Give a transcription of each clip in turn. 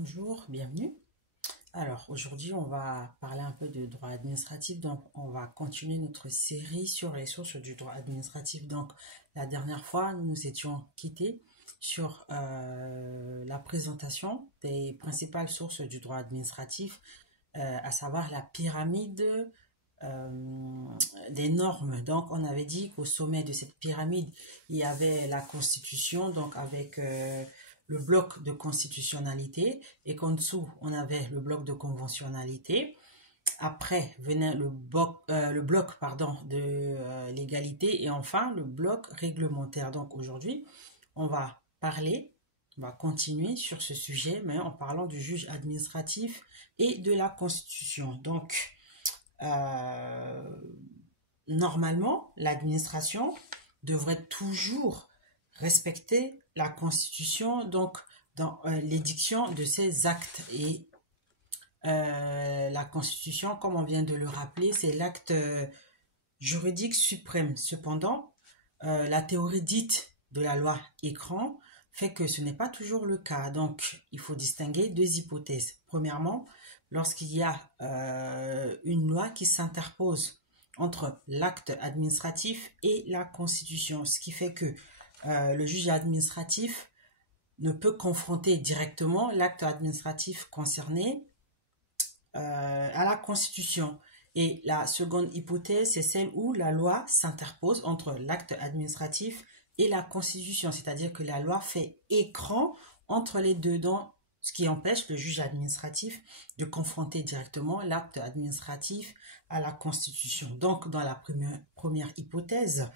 Bonjour, bienvenue. Alors, aujourd'hui, on va parler un peu de droit administratif. Donc, on va continuer notre série sur les sources du droit administratif. Donc, la dernière fois, nous étions quittés sur la présentation des principales sources du droit administratif, à savoir la pyramide des normes. Donc, on avait dit qu'au sommet de cette pyramide, il y avait la Constitution, donc avec le bloc de constitutionnalité, et qu'en dessous, on avait le bloc de conventionnalité. Après venait le bloc pardon, de l'égalité, et enfin le bloc réglementaire. Donc aujourd'hui, on va on va continuer sur ce sujet, mais en parlant du juge administratif et de la Constitution. Donc, euh, normalement, l'administration devrait toujours respecter la Constitution, donc dans l'édiction de ses actes. Et la Constitution, comme on vient de le rappeler, c'est l'acte juridique suprême. Cependant, la théorie dite de la loi écran fait que ce n'est pas toujours le cas. Donc, il faut distinguer deux hypothèses. Premièrement, lorsqu'il y a une loi qui s'interpose entre l'acte administratif et la Constitution, ce qui fait que le juge administratif ne peut confronter directement l'acte administratif concerné à la Constitution. Et la seconde hypothèse, c'est celle où la loi s'interpose entre l'acte administratif et la Constitution, c'est-à-dire que la loi fait écran entre les deux, ce qui empêche le juge administratif de confronter directement l'acte administratif à la Constitution. Donc, dans la première hypothèse,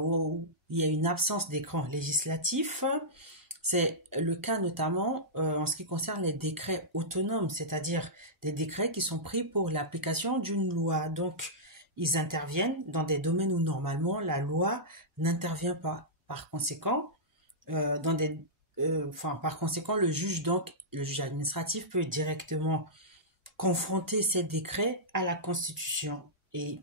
où il y a une absence d'écran législatif, c'est le cas notamment en ce qui concerne les décrets autonomes, c'est-à-dire des décrets qui sont pris pour l'application d'une loi. Donc, ils interviennent dans des domaines où normalement la loi n'intervient pas. Par conséquent, par conséquent, le juge administratif peut directement confronter ces décrets à la Constitution. Et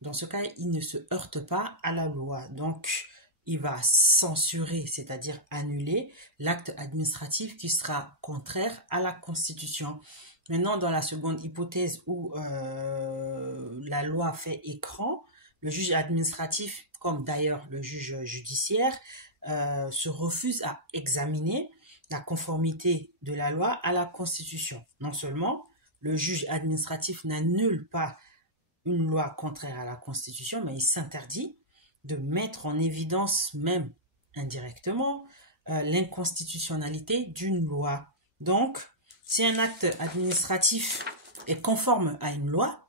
dans ce cas, il ne se heurte pas à la loi. Donc, il va censurer, c'est-à-dire annuler l'acte administratif qui sera contraire à la Constitution. Maintenant, dans la seconde hypothèse où la loi fait écran, le juge administratif, comme d'ailleurs le juge judiciaire, se refuse à examiner la conformité de la loi à la Constitution. Non seulement le juge administratif n'annule pas une loi contraire à la Constitution, mais il s'interdit de mettre en évidence, même indirectement, l'inconstitutionnalité d'une loi. Donc, si un acte administratif est conforme à une loi,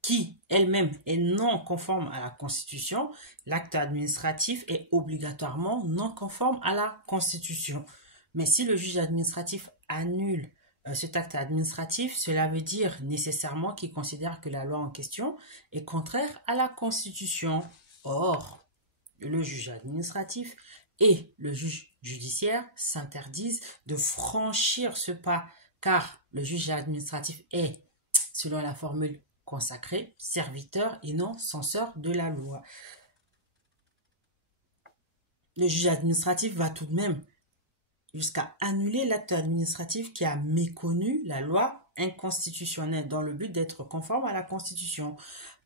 qui elle-même est non conforme à la Constitution, l'acte administratif est obligatoirement non conforme à la Constitution. Mais si le juge administratif annule cet acte administratif, cela veut dire nécessairement qu'il considère que la loi en question est contraire à la Constitution. Or, le juge administratif et le juge judiciaire s'interdisent de franchir ce pas, car le juge administratif est, selon la formule consacrée, serviteur et non censeur de la loi. Le juge administratif va tout de même jusqu'à annuler l'acte administratif qui a méconnu la loi inconstitutionnelle dans le but d'être conforme à la Constitution.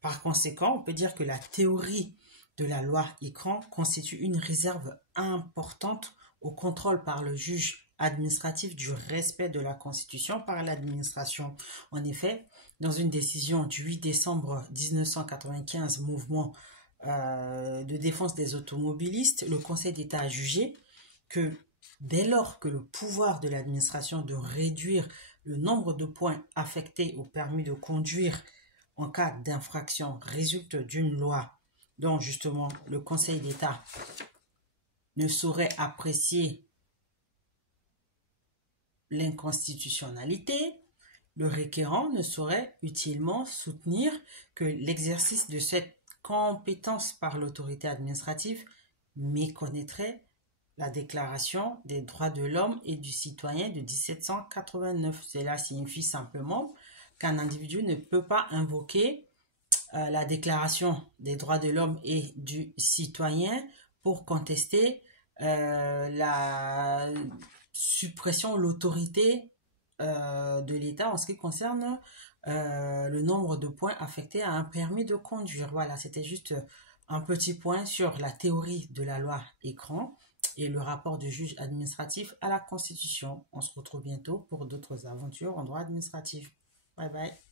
Par conséquent, on peut dire que la théorie de la loi écran constitue une réserve importante au contrôle par le juge administratif du respect de la Constitution par l'administration. En effet, dans une décision du 8 décembre 1995, mouvement de défense des automobilistes, le Conseil d'État a jugé que dès lors que le pouvoir de l'administration de réduire le nombre de points affectés au permis de conduire en cas d'infraction résulte d'une loi dont justement le Conseil d'État ne saurait apprécier l'inconstitutionnalité, le requérant ne saurait utilement soutenir que l'exercice de cette compétence par l'autorité administrative méconnaîtrait la Déclaration des droits de l'homme et du citoyen de 1789. Cela signifie simplement qu'un individu ne peut pas invoquer la Déclaration des droits de l'homme et du citoyen pour contester suppression de l'autorité de l'État en ce qui concerne le nombre de points affectés à un permis de conduire. Voilà, c'était juste un petit point sur la théorie de la loi écran et le rapport du juge administratif à la Constitution. On se retrouve bientôt pour d'autres aventures en droit administratif. Bye bye.